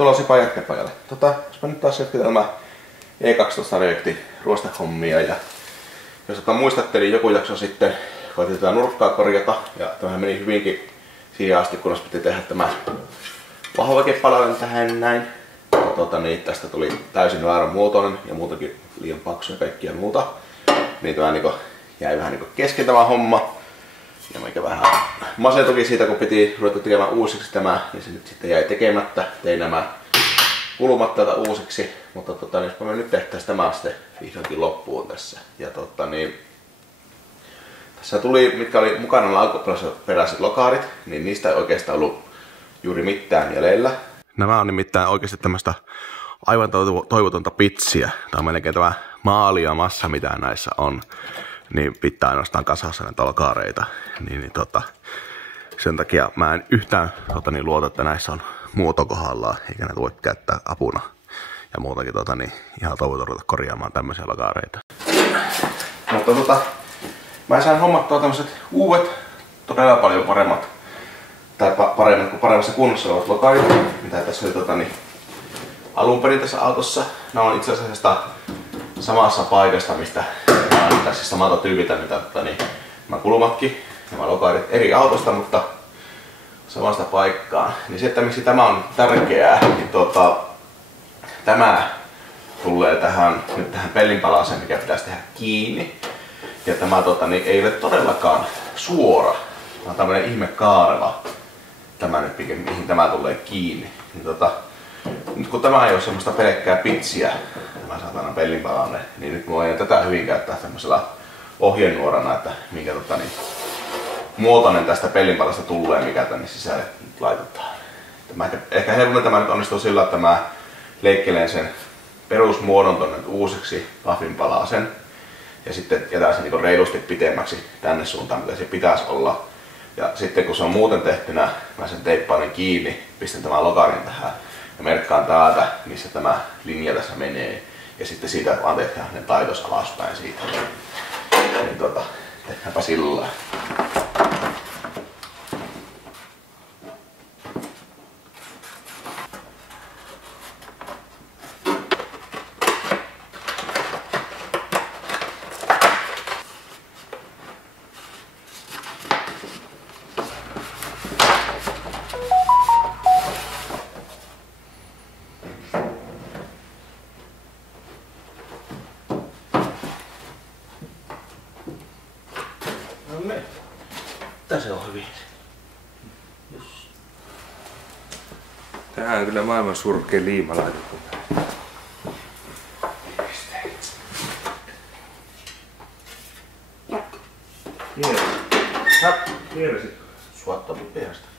Tervetuloa Sipan jätkäpajalle. Jos mä nyt taas jatketaan E12-projekti ruostehommia ja jos muistatte, niin joku jakso sitten koitin tätä nurkkaa korjata ja tämähän meni hyvinkin siihen asti, kunnes piti tehdä tämä vahvakepalainen tähän näin. Niin tästä tuli täysin väärän muotoinen ja muutenkin liian paksu ja kaikkia muuta. Niin tämä jäi vähän kesken tämä homma. Ja mikä vähän masentukin siitä, kun piti ruveta tekemään uusiksi tämä, niin se nyt sitten jäi tekemättä. Tein nämä kulmat täältä uusiksi, mutta jos me nyt tehtäisiin tämä sitten vihdoinkin loppuun tässä. Ja tässä tuli, mitkä oli mukana alkuperäiset lokaarit, niin niistä ei oikeastaan ollut juuri mitään jäljellä. Nämä on nimittäin oikeasti tämmöistä aivan toivotonta pitsiä. Tämä on melkein tämä maali ja massa, mitä näissä on. Niin pitää ainoastaan kasassa näitä lokaareita. Sen takia mä en yhtään luota, että näissä on muoto kohdallaan, eikä näitä voi käyttää apuna. Ja muutenkin ihan toivoton ruveta korjaamaan tämmöisiä lokaareita. Mutta mä sain hommattua tämmöiset uudet, todella paljon paremmat, tai paremmat kuin paremmassa kunnossa olevat lokaarit, mitä tässä oli alun perin tässä autossa. Nämä on itse asiassa samassa paikasta, mistä siis samalta tyypiltä, mitä nämä kulmatkin, nämä lokaarit eri autosta, mutta samasta paikkaan. Niin se, että miksi tämä on tärkeää, niin tämä tulee nyt tähän pellinpalaseen, mikä pitäisi tehdä kiinni. Ja tämä ei ole todellakaan suora, vaan tämmönen ihme kaareva. Tämä nyt mihin tämä tulee kiinni. Niin nyt kun tämä ei ole semmoista pelkkää pitsiä, tämä saatana pellinpalainen, niin nyt voin tätä hyvin käyttää tämmöisellä ohjenuorana, että minkä muotoinen tästä pellinpalasta tulee, mikä tänne sisälle laitetaan. Ehkä helpommin tämä nyt onnistuu sillä, että mä leikkelen sen perusmuodon tonne uusiksi puffinpalasen ja sitten jätän sen reilusti pitemmäksi tänne suuntaan, mitä se pitäisi olla. Ja sitten kun se on muuten tehtynä, mä sen teippaan kiinni, pistän tämän lokaarin tähän ja merkkaan täältä, missä tämä linja tässä menee. Ja sitten siitä vaan tehdään ne taitos alaspäin siitä. Niin tehdäänpä sillä. Tässä on hyvin. Tähän on kyllä maailman surkea liima laitettu. Kiersi. Suotta perästä.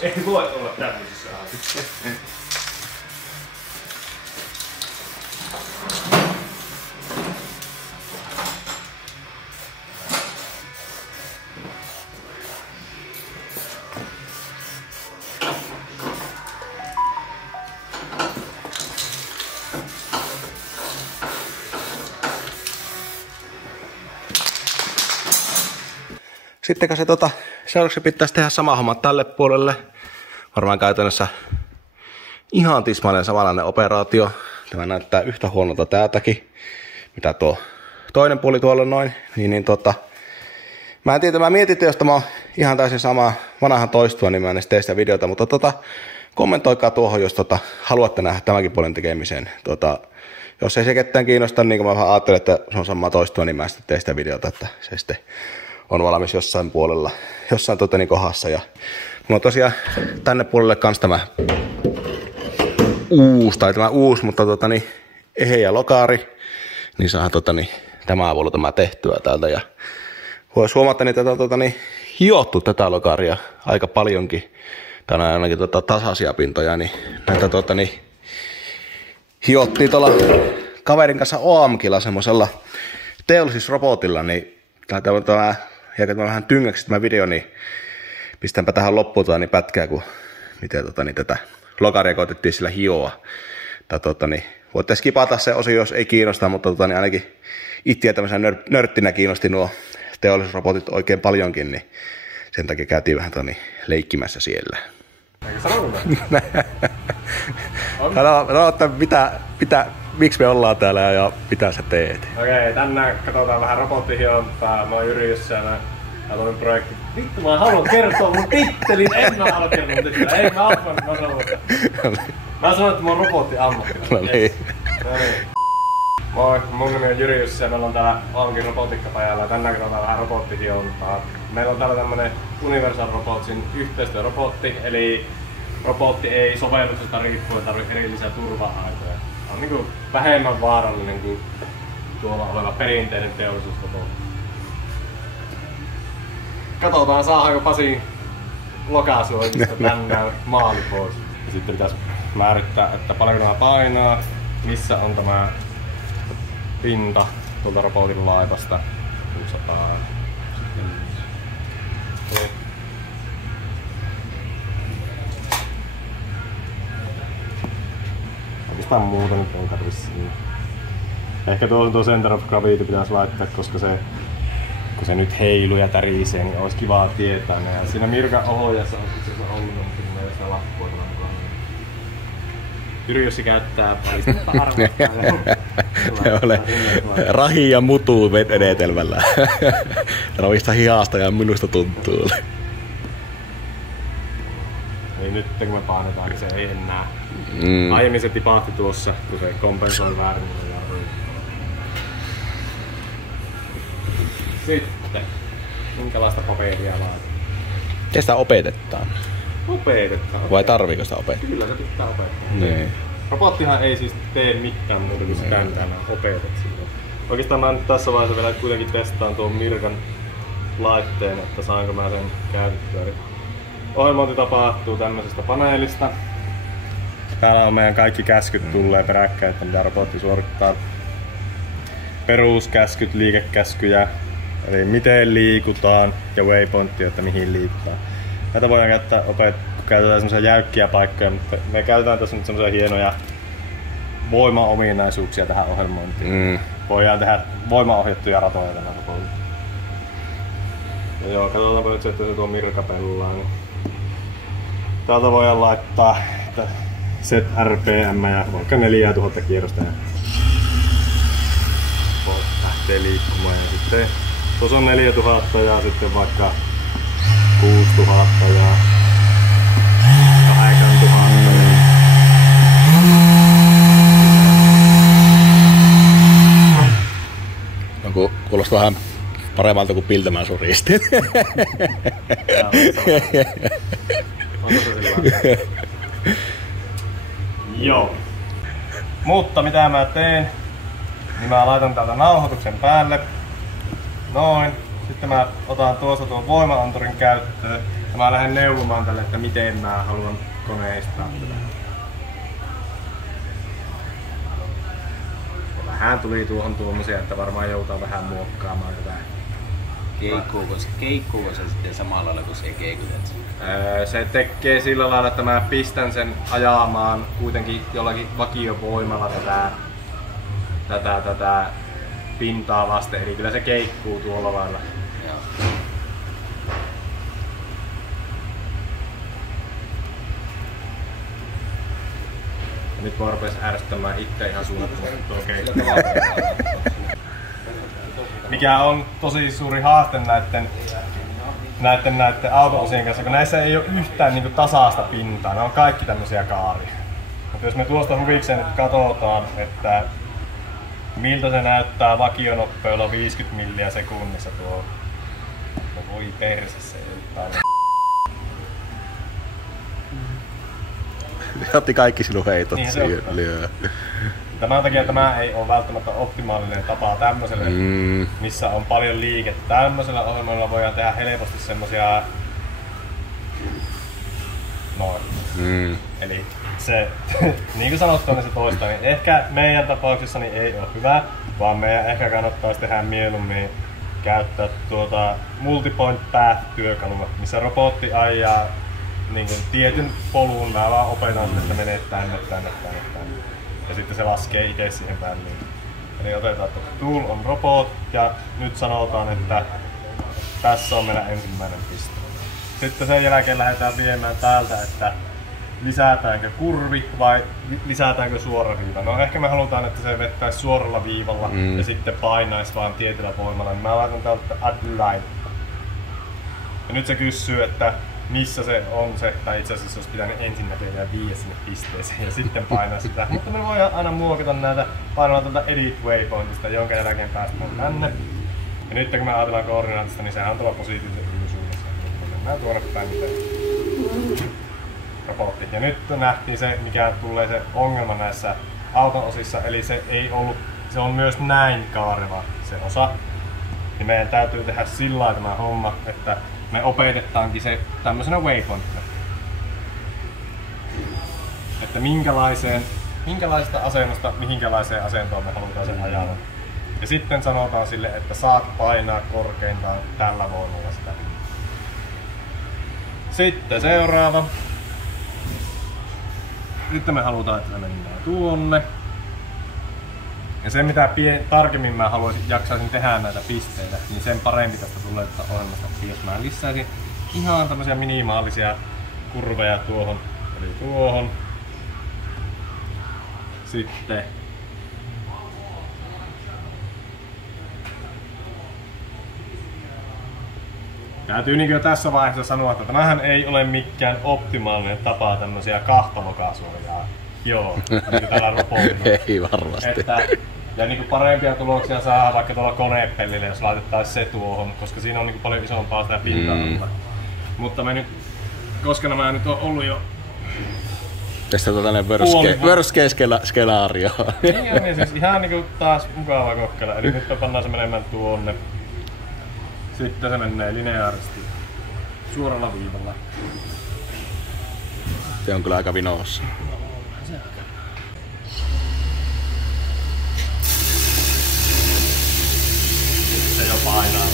hyvässä. Ei voi olla tämmöisessä autossa. Sitten se seuraavaksi pitäisi tehdä sama homma tälle puolelle. Varmaan käytännössä ihan tismalleen samanlainen operaatio. Tämä näyttää yhtä huonolta täältäkin, mitä tuo toinen puoli tuolla noin. Mä en tiedä, mä mietin, että jos tämä on ihan täysin sama vanhan toistua, niin mä en edes tee sitä videota, mutta kommentoikaa tuohon, jos haluatte nähdä tämänkin puolen tekemiseen. Jos ei se ketään kiinnosta, niin kuin mä vähän ajattelin, että se on samaa toistua, niin mä sitten teen sitä videota, että se sitten on valmis jossain puolella, jossain kohdassa. Ja mulla on tosiaan tänne puolelle kans tämä uusi, mutta eheä lokaari, niin saa tämä avulla tämä tehtyä täältä. Ja vois huomata, niin tätä hiottu tätä lokaria aika paljonkin. Tää on ainakin tasaisia pintoja, niin näitä hiottiin tuolla kaverin kanssa OAMKilla semmosella teollisuusrobotilla, niin ja vähän tyngäksi tämä video, niin pistänpä tähän loppuun pätkää, kun miten tätä lokaria koitettiin sillä hioa. Voitte skipata se osio, jos ei kiinnosta, mutta ainakin itseä tämmöisenä nörttinä kiinnosti nuo teollisuusrobotit oikein paljonkin, niin sen takia käytiin vähän leikkimässä siellä. Eikö sanonut? No, että miksi me ollaan täällä ja mitä sä teet? Okei, tänään katsotaan vähän robottihiontaa. Mä oon Jyri Jyssänä. Ja toinen projekti. Vittu, mä haluan kertoa mun tittelin. En mä halua kertoa mun tittelin. Ei, mä sanon. Mä sanon, että mä oon robottiammattilainen. No niin. Moi, mun nimi on Jyri Jyssä ja meillä on täällä OAMKin robotikkapajalla. Tänään katsotaan vähän robottihiontaa. Meillä on täällä tämmönen Universal Robotsin yhteistyörobotti. Eli robotti ei sovelluksesta riippuen tarvitse erillisiä turva-aitoja. On niinku vähemmän vaarallinen kuin tuolla oleva perinteinen teollisuusrobotti. Katsotaan saadaanko Pasin lokasuojista tänään maali pois. Ja sitten pitäisi määrittää, että paljonko nämä painaa, missä on tämä pinta tuolta robotin laivasta. 600. Oikeastaan muuta nyt ei tarvitse siinä. Ehkä tuo center of gravity pitäisi laittaa, koska kun se nyt heiluu ja tärisee, niin olisi kivaa tietää ne. Ja siinä Mirkan ohjassa on itse asiassa ollut sitä lappua. Jyri Jussi käyttää välistä arvostaa. Rahi ja mutu menetelmällä. Ravista hihasta ja minusta tuntuu. Ei nyt kun me painetaan, niin se ei enää. Aiemmin se tipahti tuossa, kun se kompensoi väärin. Sitten, minkälaista paperia laitetaan? Ja sitä opetetaan. Opetetaan. Vai tarviiko sitä opettaa? Kyllä se pitää opettaa. Niin. Robottihan ei siis tee mitään muuta kuin sitä, mitä mä opetat sille. Oikeastaan mä nyt tässä vaiheessa vielä kuitenkin testaan tuon Mirkan laitteen, että saanko mä sen käytettyä. Ohjelmointi tapahtuu tämmöisestä paneelista. Täällä on meidän kaikki käskyt tulleen peräkkäin, että mitä robotti suorittaa. Peruskäskyt, liikekäskyjä, eli miten liikutaan ja waypointti, että mihin liikutaan. Näitä voidaan käyttää kun käytetään semmoisia jäykkiä paikkoja, mutta me käytetään tässä nyt semmoisia hienoja voimaominaisuuksia tähän ohjelmointiin. Voidaan tehdä voimaohjattuja ratoja tänä robotin. Ja joo, katsotaanpa nyt se, että se tuo Mirka pelaa. Niin täältä voidaan laittaa set RPM ja vaikka 4000 kierrosta. Ja lähtee liikkumaan ja sitten tuossa on 4000 ja sitten vaikka 6000 ja 8000. No, kuulostaa vähän paremmalta kuin Piltämään sun ristin. Joo. Mutta mitä mä teen, niin mä laitan täältä nauhoituksen päälle. Noin. Sitten mä otan tuosta tuon voimaanturin käyttöön. Ja mä lähden neuvomaan tälle, että miten mä haluan koneistaa tätä. Ja vähän tuli tuohon tuommoisia, että varmaan joutaa vähän muokkaamaan tätä. Keikkuuko se sitten samalla lailla kuin se keikutet? Se tekee sillä lailla, että mä pistän sen ajamaan kuitenkin jollakin vakiovoimalla tätä pintaa vasten, eli kyllä se keikkuu tuolla lailla. Joo. Ja nyt mä rupes ärsyttämään itse ihan suunnattomasti tuo keikku. Mikä on tosi suuri haaste näiden auto-osien kanssa, kun näissä ei ole yhtään niinku tasaista pintaa, ne on kaikki tämmöisiä kaaria. Mutta jos me tuosta huvikseen nyt katsotaan, että miltä se näyttää vakionoppeudella 50 milliä sekunnissa tuo. No voi perse, se ei ole. Se otti kaikki sinun heitot Niin, siihen lyö. Tämän takia tämä ei ole välttämättä optimaalinen tapa tämmöiselle, missä on paljon liikettä. Tämmöisellä ohjelmalla voidaan tehdä helposti semmosia noin. Eli se, niin kuin sanottu, niin se toista, niin ehkä meidän tapauksessa niin ei ole hyvä, vaan meidän ehkä kannattaisi tehdä mieluummin käyttää tuota multipoint path-työkalua, missä robotti ajaa niin kuin tietyn polun, mä vaan opetan, että menee tänne. Ja sitten se laskee itse siihen väliin. Eli otetaan, että tool on robot ja nyt sanotaan, että tässä on meidän ensimmäinen piste. Sitten sen jälkeen lähdetään viemään täältä, että lisätäänkö kurvi vai lisätäänkö suora viiva. No ehkä me halutaan, että se vettäisi suoralla viivalla ja sitten painaisi vaan tietyllä voimalla. Niin mä laitan täältä add line. Ja nyt se kysyy, että missä se on se, tai itse asiassa olisi pitänyt ensin näköjään viiä sinne pisteeseen ja sitten painaa sitä. Mutta me voidaan aina muokata näitä painamalla tuolta edit waypointista, jonka jälkeen päästään tänne. Ja nyt kun me ajatellaan koordinaatista, niin sehän on tuolla positiivisen ylisuunnassa. Me mennään tuonne päin robotti. Ja nyt nähtiin se, mikä tulee se ongelma näissä auton osissa, eli se ei ollut, se on myös näin kaareva se osa. Niin meidän täytyy tehdä sillä lailla tämä homma, että me opetetaankin se tämmöisenä waypointina. Että minkälaisesta asennosta mihinkälaiseen asentoon me halutaan sen ajavan. Ja sitten sanotaan sille, että saat painaa korkeintaan tällä voimalla sitä. Sitten seuraava. Sitten me halutaan, että se mennään tuonne. Ja se mitä tarkemmin mä jaksaisin tehdä näitä pisteitä, niin sen parempi tästä tulee tästä ohjelmasta. Jos mä lisäisin ihan tämmöisiä minimaalisia kurveja tuohon, eli tuohon. Sitten täytyy niin jo tässä vaiheessa sanoa, että tämähän ei ole mikään optimaalinen tapa tämmöisiä kahta lokaasua joo, niin tällä robotilla. Ei varmasti. Ja niin parempia tuloksia saa vaikka tuolla konepellillä, jos laitettaisiin se tuohon, koska siinä on niin paljon isompaa sitä pinta-alta. Mutta me nyt, koska nämä nyt on ollut jo tästä on tällainen worst case skenaario. niin, siis ihan niin taas mukava kokeilla. Eli nyt me pannaan se menemään tuonne. Sitten se menee lineaarisesti suoralla viivalla. Se on kyllä aika vinoossa. Se jo painaa.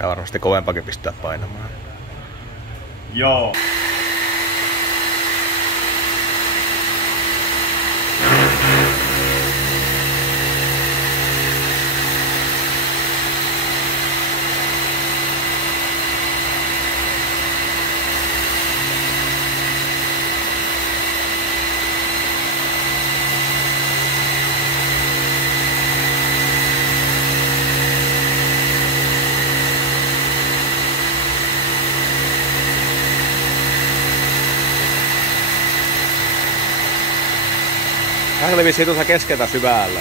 Ja varmasti kovempakin pistää painamaan. Joo. Hän oli vissiin tuossa keskeltä syvällä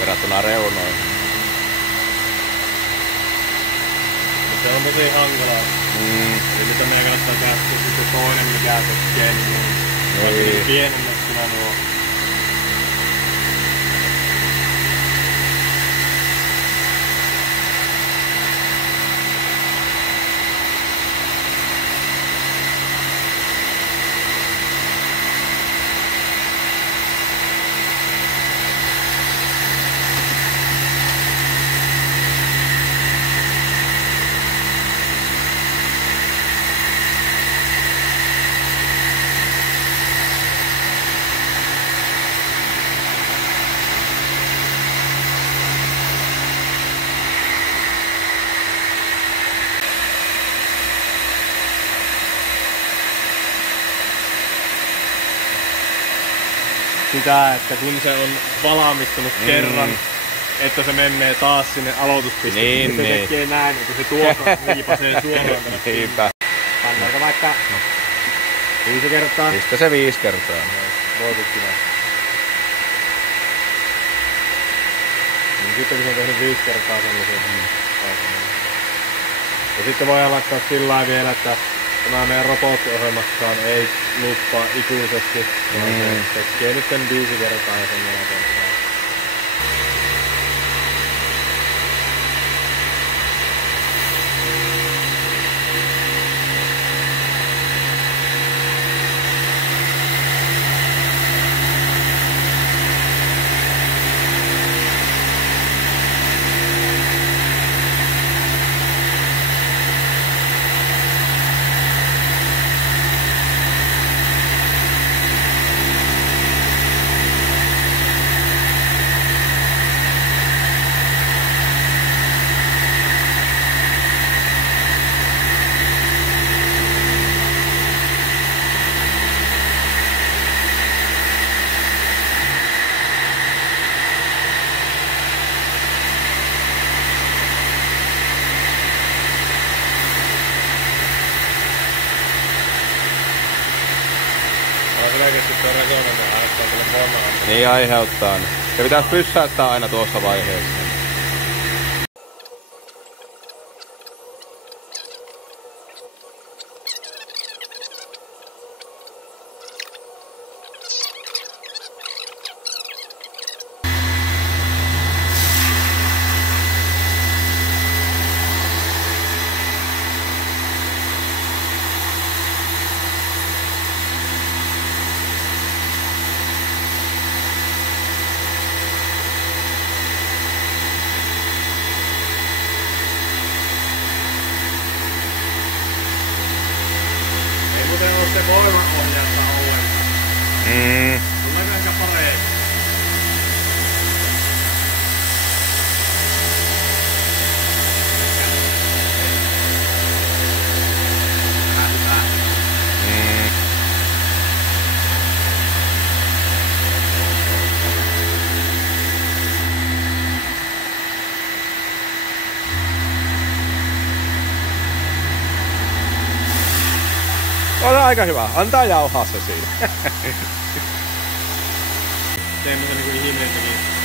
verrattuna reunoihin. Se on tosi hankalaa. Eli mitä meidän kannattaa tehdä sitten toinen mikä tekee, niin pienennettynä nuo. Sitä, että kun se on valmistunut kerran, että se menee taas sinne aloituspisteeseen, se tekee näin, että se tuossa viipasee suoraan. Niinpä. Pannaanko vaikka 5 kertaa? Pistä se 5 kertaa. Voitit kyllä. Niin sitten kun se on tehnyt 5 kertaa sellaisen. Ja sitten voidaan laittaa sillä lailla vielä, että tämä meidän robottiohjelmassaan ei luppaa ikuisesti, vaan se tekee nyt sen 5 kertaa ja sen jälkeen. Selkeästi tuo resonantti aiheuttaa kyllä monaa. Niin aiheuttaa. Se pitäisi pysäyttää aina tuossa vaiheessa. Muuten on se voimanohjausta ollenkaan. Tuleeko ehkä paremmin? On aika hyvä. Antaa jauhaa se siinä. Teemme sen niinku ihmeensäkin.